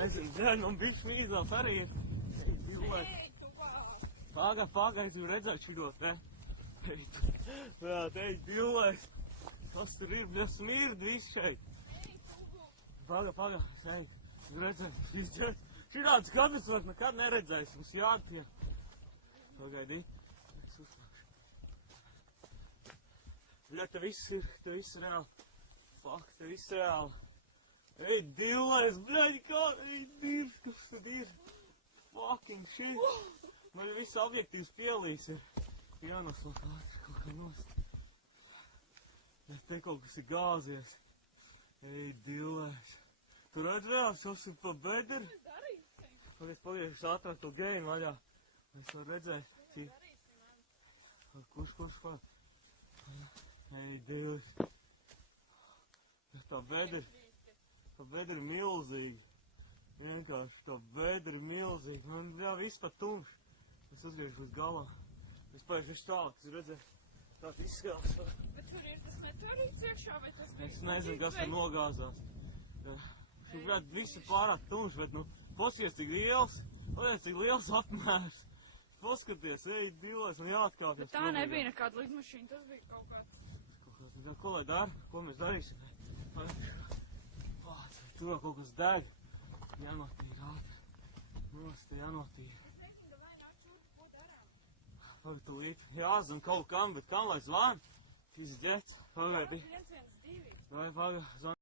nezinu, dēļ, man bišķi mīzās arī ir. Ej, divlēs. Paga, es gribu redzēt šito te. Jā, te ir divlēs. Kas tur ir, bļa smird viss šeit. Paga, ej, redzēt. Širāds kadrs vēl nekad neredzējis, mums jātie. Pagaidī. Es uzplakšu. Bļa, te viss reāli. Fuck, te viss reāli. Ej, divlēs, bļaļ, kā, ej, dirs, kas tad ir? Fucking shit. Man viss objektīvs pielīs ir. Jānoslāk ātri kaut kā nost. Ja te kaut kas ir gāzies. Ej, divlēs. Tu redz vēl, šos ir pa bederi? Pagaies paliešu ātrāk to gēju vaļā. Es varu redzēt, cik. Kurš pār? Ej, divlēs. Tā bederi ir milzīga. Vienkārši tā bederi ir milzīga. Man jā, viss pat tumšs. Es uzgriežu līdz galā. Es paiešu visu tālāk, es redzēju. Tā izskatās. Bet tur ir tas meteorīts iekšā, vai tas bija? Es nezinu, kas tur nogāzās. Šobrīd viss ir pārāk tumšs, bet nu, paskaties, cik liels. Paskaties, cik liels apmērs. Paskaties, ej, divlēs, man jāatkāpjas. Bet tā nebija nekāda lidmašīna, tas bija kaut kāds. Ko lai dara? Ko mēs darīsim? Tur vēl kaut kas deg. Jānotīra ātri. Nost, jānotīra. Pagaid, tu līdz. Jāzvan kaut kam, bet kam lai zvan? Šis ģets. Pagaidi. Viens, divi. Vai, pagaid, zvan.